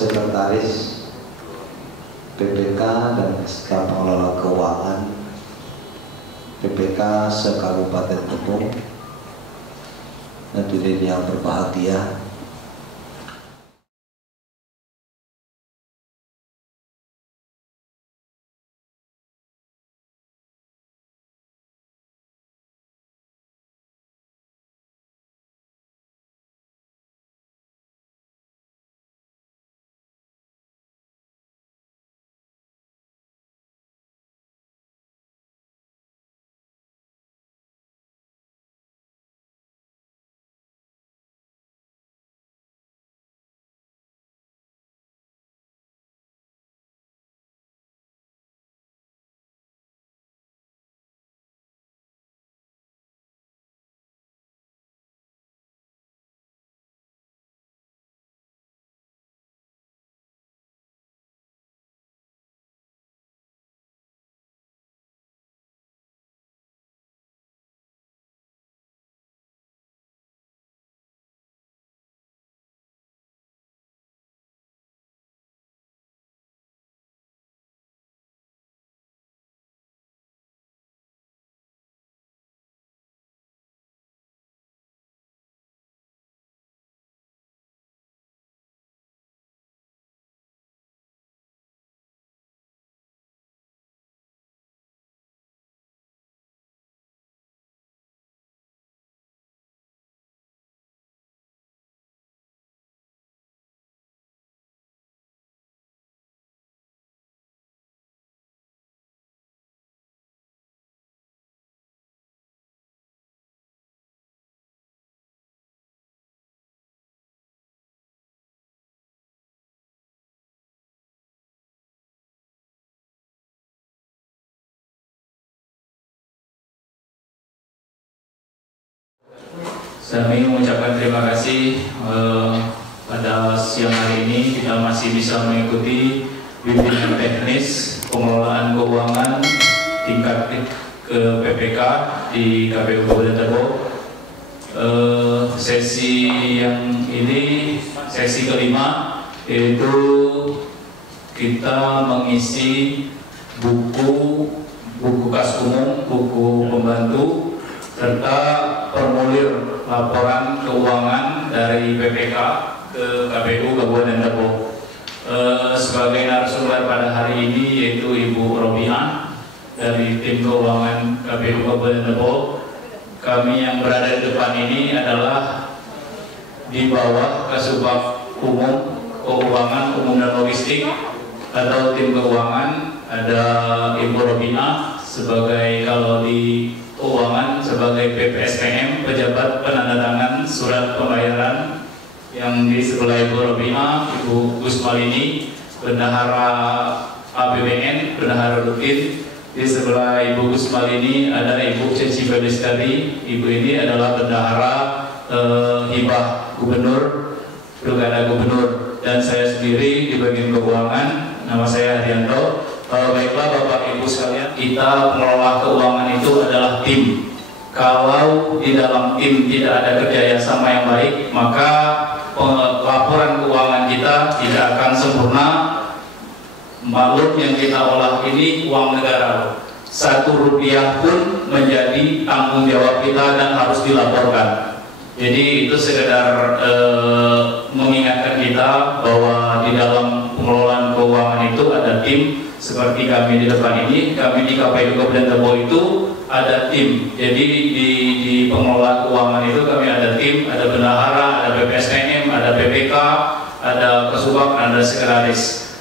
Sekretaris PPK dan staf pengelola keuangan PPK se-Kabupaten Tepung, hadirin yang berbahagia. Kami mengucapkan terima kasih pada siang hari ini kita masih bisa mengikuti bimbingan teknis pengelolaan keuangan tingkat ke PPK di KPU Kabupaten Tebo. Sesi yang ini sesi kelima, yaitu kita mengisi buku kas umum, buku pembantu, serta formulir laporan keuangan dari PPK ke KPU Kabupaten Tebo. Sebagai narasumber pada hari ini yaitu Ibu Robiah dari tim keuangan KPU Kabupaten Tebo. Kami yang berada di depan ini adalah di bawah Kasubag Umum Keuangan Umum dan Logistik atau tim keuangan. Ada Ibu Robiah sebagai, kalau di keuangan, sebagai PPSPM, pejabat penandatangan surat pembayaran. Yang di sebelah Ibu Robiah, Ibu Gusmalini, bendahara APBN, bendahara rutin. Di sebelah Ibu Gusmalini ada Ibu Ceci Belistari. Ibu ini adalah bendahara hibah gubernur, pilkada gubernur. Dan saya sendiri di bagian keuangan, nama saya Haryanto. Baiklah Bapak Ibu sekalian, kita pengelola keuangan itu adalah tim. Kalau di dalam tim tidak ada kerjasama yang baik, maka laporan keuangan kita tidak akan sempurna. Makhluk yang kita olah ini uang negara, 1 rupiah pun menjadi tanggung jawab kita dan harus dilaporkan. Jadi itu sekedar mengingatkan kita bahwa di dalam pengelolaan keuangan itu ada tim. Seperti kami di depan ini, kami di KPU Kabupaten Tebo itu ada tim. Jadi di pengelola keuangan itu kami ada tim, ada bendahara, ada BPSPM, ada PPK, ada Kasubag, ada sekretaris.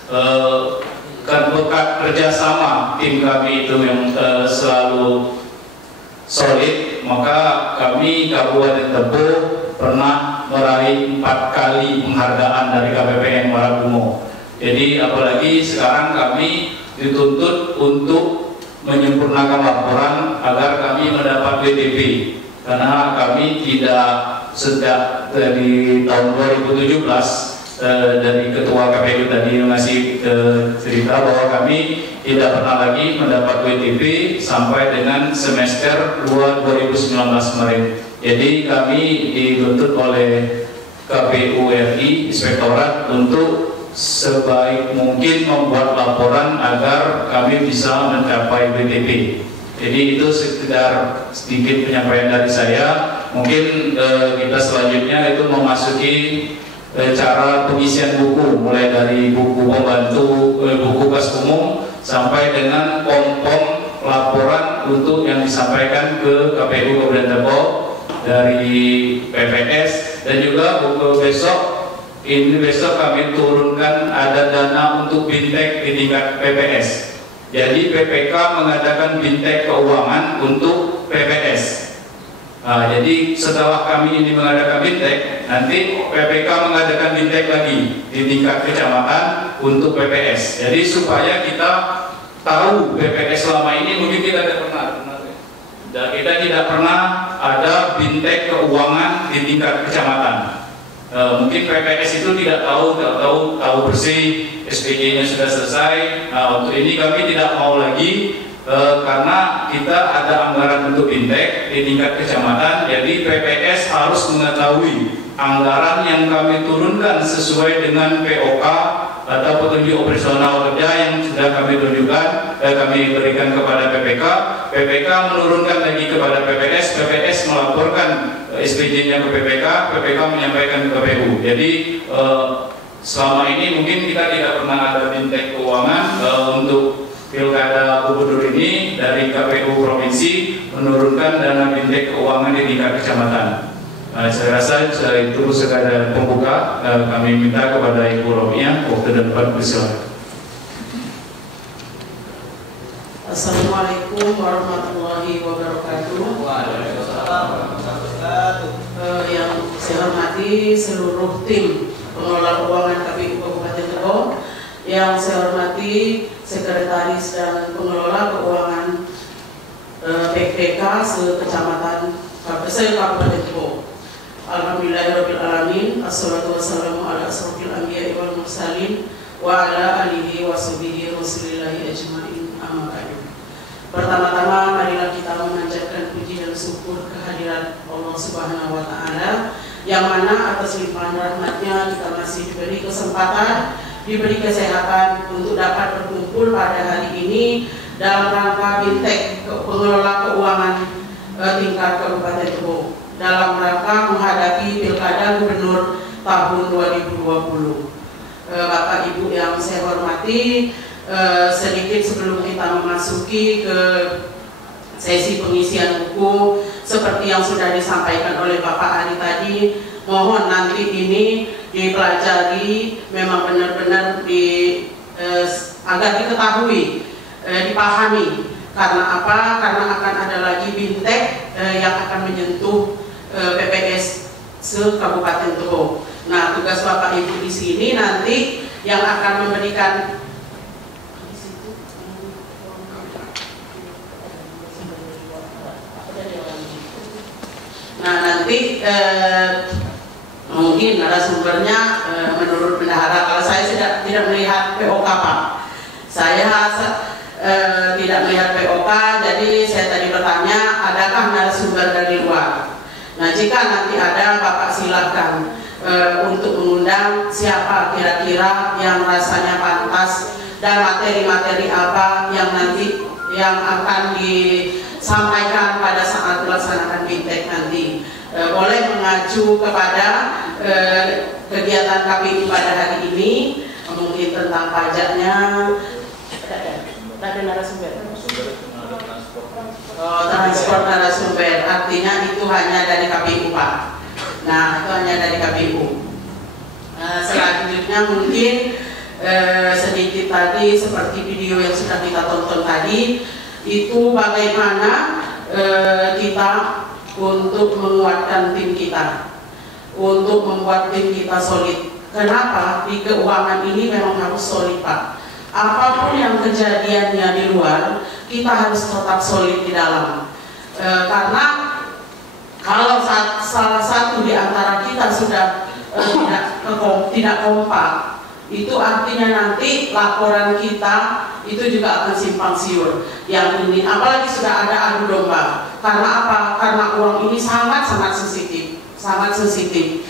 Kan berkat kerjasama tim kami itu yang selalu solid, maka kami Kabupaten Tebo pernah meraih 4 kali penghargaan dari KPPN Warabumo. Jadi apalagi sekarang kami dituntut untuk menyempurnakan laporan agar kami mendapat WTP, karena kami tidak, sejak dari tahun 2017 dari Ketua KPU tadi ngasih cerita bahwa kami tidak pernah lagi mendapat WTP sampai dengan semester 2019 kemarin. Jadi kami dituntut oleh KPU RI Inspektorat untuk sebaik mungkin membuat laporan agar kami bisa mencapai BTP. Jadi itu sekedar sedikit penyampaian dari saya. Mungkin kita selanjutnya itu memasuki cara pengisian buku, mulai dari buku pembantu, buku kas umum sampai dengan pom-pom laporan untuk yang disampaikan ke KPU Kabupaten Tebo dari PPS, dan juga buku besok kami turunkan ada dana untuk bintek di tingkat PPS. Jadi PPK mengadakan bintek keuangan untuk PPS. Nah, jadi setelah kami ini mengadakan bintek, nanti PPK mengadakan bintek lagi di tingkat kecamatan untuk PPS. Jadi supaya kita tahu PPS selama ini mungkin kita tidak pernah ada bintek keuangan di tingkat kecamatan. Mungkin PPS itu tidak tahu bersih SPJ-nya sudah selesai. Nah, untuk ini kami tidak mau lagi. Karena kita ada anggaran untuk bintek di tingkat kecamatan, jadi PPS harus mengetahui anggaran yang kami turunkan sesuai dengan POK atau petunjuk operasional kerja yang sudah kami tunjukkan, kami berikan kepada PPK. PPK menurunkan lagi kepada PPS, PPS melaporkan SPJ-nya ke PPK, PPK menyampaikan ke KPU. Jadi selama ini mungkin kita tidak pernah ada bintek keuangan untuk Pilkada Gubernur ini dari KPU Provinsi menurunkan dana bintek keuangan di tingkat kecamatan. Saya rasa itu sekadar pembuka. Kami minta kepada Ibu Romiah waktu dan tempat bersilakan. Assalamualaikum warahmatullahi wabarakatuh. Yang saya hormati seluruh tim pengelola keuangan KPU Kabupaten Tebo, yang saya hormati Sekretaris dan Pengelola Keuangan PPK se-Kecamatan Kabupaten Tebo. Alhamdulillahirabbil alamin. Assalatu wassalamu ala asrofil anbiya'i wal mursalin wa ala alihi wa sahbihi rasulillahi ajma'in, amma ba'du. Pertama-tama marilah kita memanjatkan puji dan syukur kehadirat Allah Subhanahu wa taala, yang mana atas limpahan rahmatnya kita masih diberi kesempatan, diberi kesehatan untuk dapat berkumpul pada hari ini dalam rangka bintek pengelola keuangan tingkat Kabupaten Tebo dalam rangka menghadapi Pilkada Gubernur tahun 2020. Bapak Ibu yang saya hormati, sedikit sebelum kita memasuki ke sesi pengisian buku seperti yang sudah disampaikan oleh Bapak Ari tadi, mohon nanti ini dipelajari, memang benar-benar agar diketahui, dipahami. Karena apa? Karena akan ada lagi bintek yang akan menyentuh PPS se-Kabupaten Tebo. Nah, tugas Bapak Ibu di sini nanti yang akan memberikan nanti mungkin narasumbernya menurut bendahara. Kalau saya tidak melihat POK Pak, saya tidak melihat POK, jadi saya tadi bertanya adakah narasumber dari luar. Nah, jika nanti ada, Bapak silahkan untuk mengundang siapa kira-kira yang rasanya pantas dan materi-materi apa yang nanti yang akan disampaikan pada saat melaksanakan bintek nanti. Boleh mengacu kepada kegiatan KPU pada hari ini, mungkin tentang pajaknya. Ada narasumber. Transport narasumber, artinya itu hanya dari KPU Pak. Nah, itu hanya dari KPU. Selanjutnya mungkin sedikit tadi seperti video yang sudah kita tonton tadi, itu bagaimana kita untuk menguatkan tim kita, untuk membuat tim kita solid. Kenapa? Di keuangan ini memang harus solid Pak. Apapun yang kejadiannya di luar, kita harus tetap solid di dalam. Karena kalau salah satu di antara kita sudah tidak kompak, itu artinya nanti laporan kita itu juga akan simpang siur. Yang ini, apalagi sudah ada adu domba. Karena apa? Karena uang ini sangat sensitif, sangat sensitif.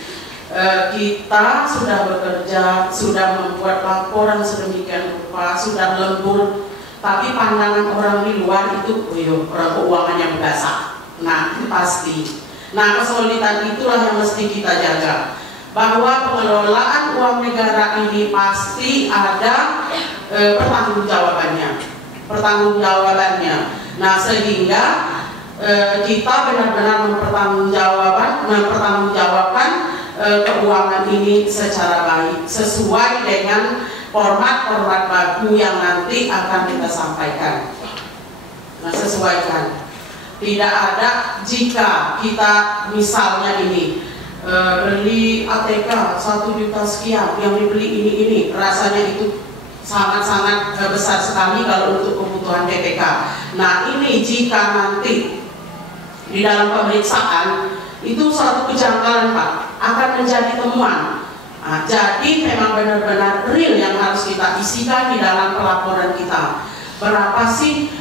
kita sudah bekerja, sudah membuat laporan sedemikian rupa, sudah lembur, tapi pandangan orang di luar itu, orang keuangannya basah. Nah, itu pasti. Nah, kesolidan itulah yang mesti kita jaga, bahwa pengelolaan uang negara ini pasti ada pertanggungjawabannya. Nah, sehingga kita benar-benar mempertanggungjawabkan keuangan ini secara baik, sesuai dengan format baku yang nanti akan kita sampaikan. Nah, sesuaikan. Tidak ada jika kita misalnya ini beli ATK 1 juta sekian, yang dibeli ini rasanya itu sangat-sangat besar sekali kalau untuk kebutuhan PPK. Nah, ini jika nanti di dalam pemeriksaan itu suatu kejanggalan, Pak, akan menjadi temuan. Nah, jadi memang benar-benar real yang harus kita isikan di dalam pelaporan kita. Berapa sih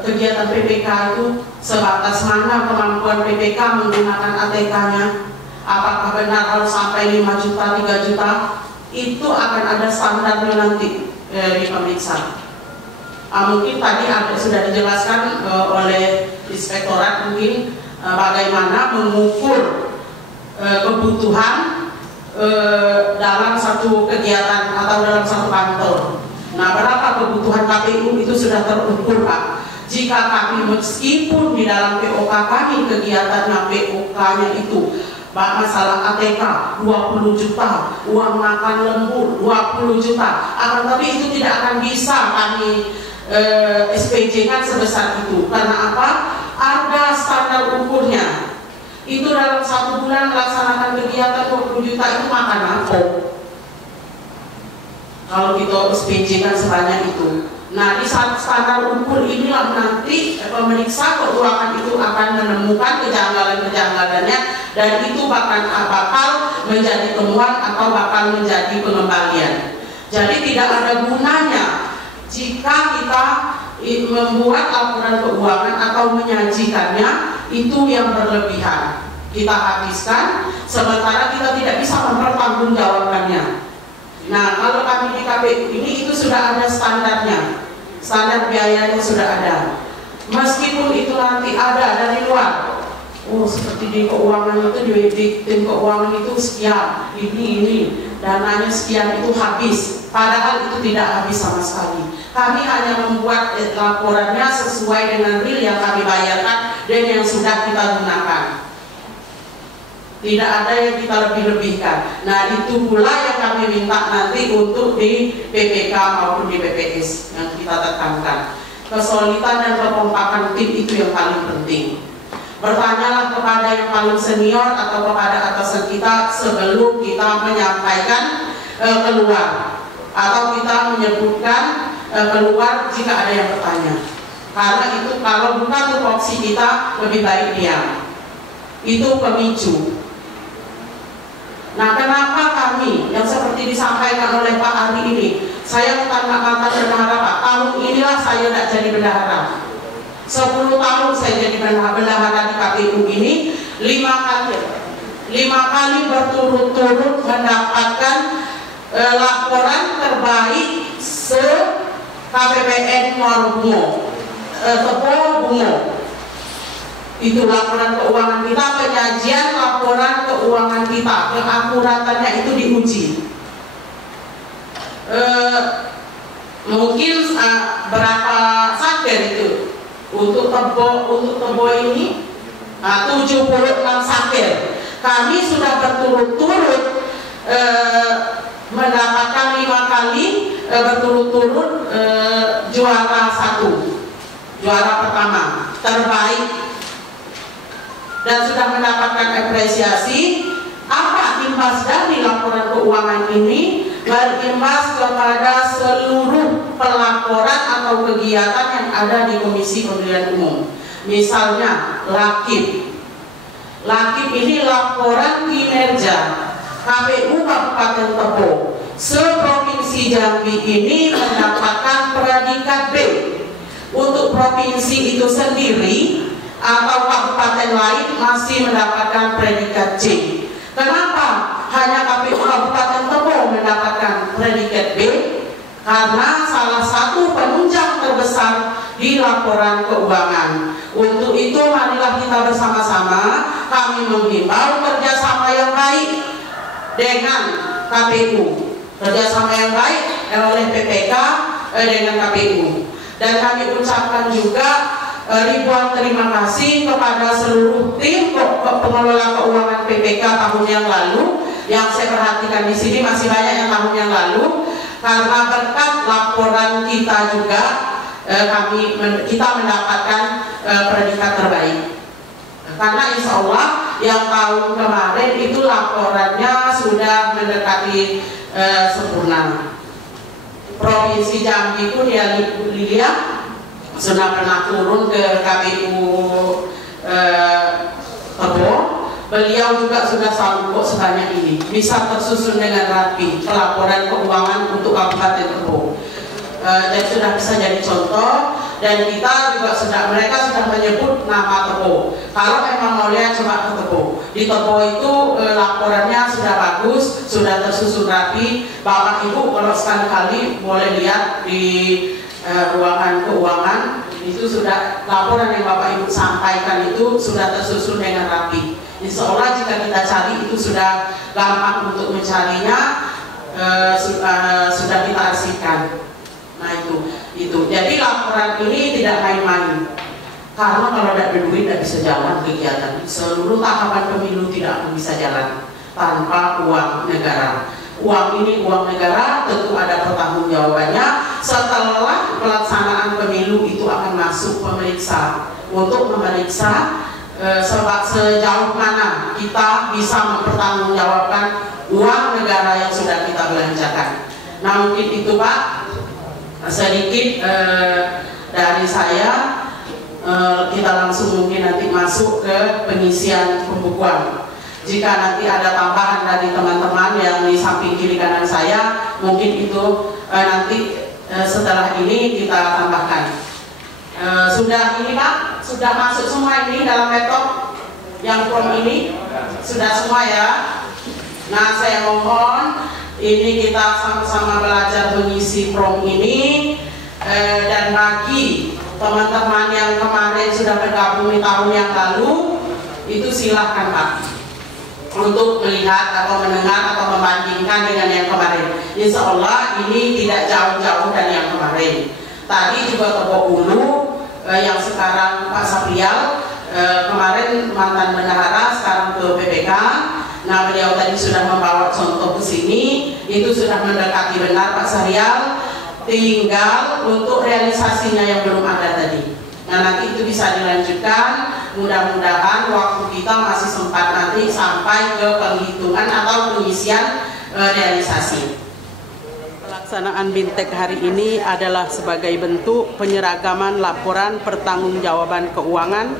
kegiatan PPK itu, sebatas mana kemampuan PPK menggunakan ATK-nya? Apakah benar harus sampai 5 juta, 3 juta? Itu akan ada standarnya nanti di pemeriksaan. Mungkin tadi sudah dijelaskan oleh inspektorat mungkin bagaimana mengukur kebutuhan dalam satu kegiatan atau dalam satu kantor. Nah, berapa kebutuhan KPU itu sudah terukur, Pak. Jika kami meskipun di dalam POK kami kegiatannya POK-nya itu masalah ATK 20 juta, uang makan lembur 20 juta, akan tapi itu tidak akan bisa kami SPJ kan sebesar itu. Karena apa? Ada standar ukurnya. Itu dalam 1 bulan melaksanakan kegiatan 20 juta itu makan apa? Kalau kita SPJ kan sebanyak itu. Nah, di saat standar ukur inilah nanti pemeriksa keuangan itu akan menemukan kejanggalan-kejanggalannya, dan itu bakal menjadi temuan atau bakal menjadi pengembalian. Jadi tidak ada gunanya jika kita membuat laporan keuangan atau menyajikannya itu yang berlebihan. Kita habiskan sementara kita tidak bisa mempertanggungjawabkannya. Nah, kalau kami di KPU ini itu sudah ada standarnya, standar biayanya sudah ada. Meskipun itu nanti ada dari luar, seperti di keuangan itu, di tim keuangan itu sekian, ini dananya sekian itu habis, padahal itu tidak habis sama sekali. Kami hanya membuat laporannya sesuai dengan real yang kami bayarkan dan yang sudah kita gunakan. Tidak ada yang kita lebih-lebihkan. Nah, itu pula yang kami minta nanti untuk di PPK maupun di PPS yang kita tekankan. Kesolidan dan kekompakan tim itu yang paling penting. Bertanyalah kepada yang paling senior atau kepada atasan kita sebelum kita menyampaikan keluar, atau kita menyebutkan keluar jika ada yang bertanya. Karena itu kalau bukan tupoksi kita lebih baik diam. Itu pemicu. Nah, kenapa kami yang seperti disampaikan oleh Pak Ari ini, saya bukan mantan bendahara, Pak. Tahun inilah saya tidak jadi bendahara. 10 tahun saya jadi bendahara di KPU ini, 5 kali berturut-turut mendapatkan laporan terbaik se-KPPN Muarubungo, Tepo Bungo. Itu laporan keuangan kita, penyajian laporan keuangan kita, keakuratannya itu diuji. Mungkin berapa saker itu untuk tebo ini 76 saker. Kami sudah berturut-turut mendapatkan 5 kali berturut-turut juara 1, juara pertama terbaik, dan sudah mendapatkan apresiasi. Apa imbas dari laporan keuangan ini? Berimbas kepada seluruh pelaporan atau kegiatan yang ada di Komisi Pemilihan Umum. Misalnya LAKIP. LAKIP ini laporan kinerja KPU Kabupaten Tebo se-Provinsi Jambi ini mendapatkan predikat B. Untuk provinsi itu sendiri atau kabupaten lain masih mendapatkan predikat C. Kenapa? hanya KPU Kabupaten Tebo mendapatkan predikat B karena salah satu penunjang terbesar di laporan keuangan. Untuk itu marilah kita bersama-sama kami menghimbau kerjasama yang baik dengan KPU, kerjasama yang baik oleh PPK dengan KPU. Dan kami ucapkan juga ribuan terima kasih kepada seluruh tim pengelola keuangan PPK tahun yang lalu. Yang saya perhatikan di sini masih banyak yang tahun yang lalu, karena berkat laporan kita juga kita mendapatkan predikat terbaik. Karena insya Allah yang tahun kemarin itu laporannya sudah mendekati sempurna. Provinsi Jambi pun ya lihat sudah pernah turun ke KPU Tebo. Beliau juga sudah sanggup kok sebanyak ini, bisa tersusun dengan rapi pelaporan keuangan untuk Kabupaten Tebo. Dan sudah bisa jadi contoh, dan kita juga mereka sudah menyebut nama Tebo. Kalau memang mau lihat coba ke Tebo. Di Tebo itu laporannya sudah bagus, sudah tersusun rapi. Bapak Ibu kalau sekali-kali boleh lihat di ruangan keuangan itu sudah laporan yang Bapak Ibu sampaikan itu sudah tersusun dengan rapi. Insya Allah jika kita cari itu sudah gampang untuk mencarinya, sudah kita arsipkan. Nah itu. Jadi laporan ini tidak main-main. Karena kalau tidak ada duit tidak bisa jalan kegiatan. Seluruh tahapan pemilu tidak akan bisa jalan tanpa uang negara. Uang ini uang negara, tentu ada pertanggungjawabannya. Setelah pelaksanaan pemilu itu akan masuk pemeriksa untuk memeriksa sejauh mana kita bisa mempertanggungjawabkan uang negara yang sudah kita belanjakan. Nah mungkin itu Pak sedikit dari saya. Kita langsung mungkin nanti masuk ke pengisian pembukuan. Jika nanti ada tambahan dari teman-teman yang di samping kiri kanan saya, mungkin itu nanti setelah ini kita tambahkan. Sudah ini Pak, sudah masuk semua ini dalam laptop yang form ini, sudah semua ya. Nah saya mohon ini kita sama-sama belajar mengisi form ini, dan bagi teman-teman yang kemarin sudah bergabung di tahun yang lalu, itu silahkan Pak untuk melihat atau mendengar atau membandingkan dengan yang kemarin. Insya Allah ini tidak jauh-jauh dari yang kemarin. Tadi juga Tebo Ulu yang sekarang Pak Saprial, kemarin mantan bendahara, sekarang ke PPK. Nah beliau tadi sudah membawa contoh ke sini, itu sudah mendekati benar Pak Saprial, tinggal untuk realisasinya yang belum ada tadi. Nah nanti itu bisa dilanjutkan, mudah-mudahan waktu kita masih sempat nanti sampai ke penghitungan atau pengisian realisasi. Pelaksanaan BINTEK hari ini adalah sebagai bentuk penyeragaman laporan pertanggungjawaban keuangan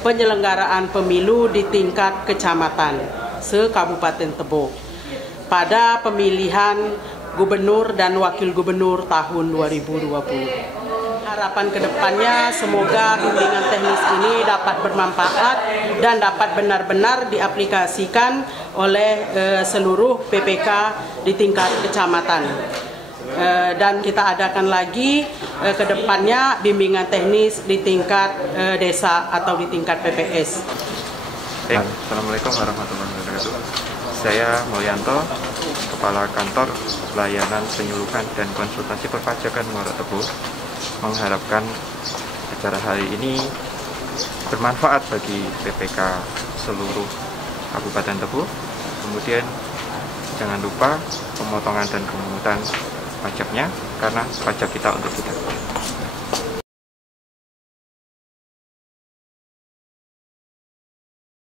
penyelenggaraan pemilu di tingkat kecamatan se-Kabupaten Tebo pada pemilihan Gubernur dan Wakil Gubernur tahun 2020. Harapan kedepannya semoga bimbingan teknis ini dapat bermanfaat dan dapat benar-benar diaplikasikan oleh seluruh PPK di tingkat kecamatan. Dan kita adakan lagi kedepannya bimbingan teknis di tingkat desa atau di tingkat PPS. Assalamualaikum warahmatullahi wabarakatuh. Saya Mulyanto, Kepala Kantor Pelayanan Penyuluhan dan Konsultasi Perpajakan Muara Tebo, mengharapkan acara hari ini bermanfaat bagi PPK seluruh Kabupaten Tebo. Kemudian jangan lupa pemotongan dan pemungutan pajaknya, karena pajak kita untuk kita.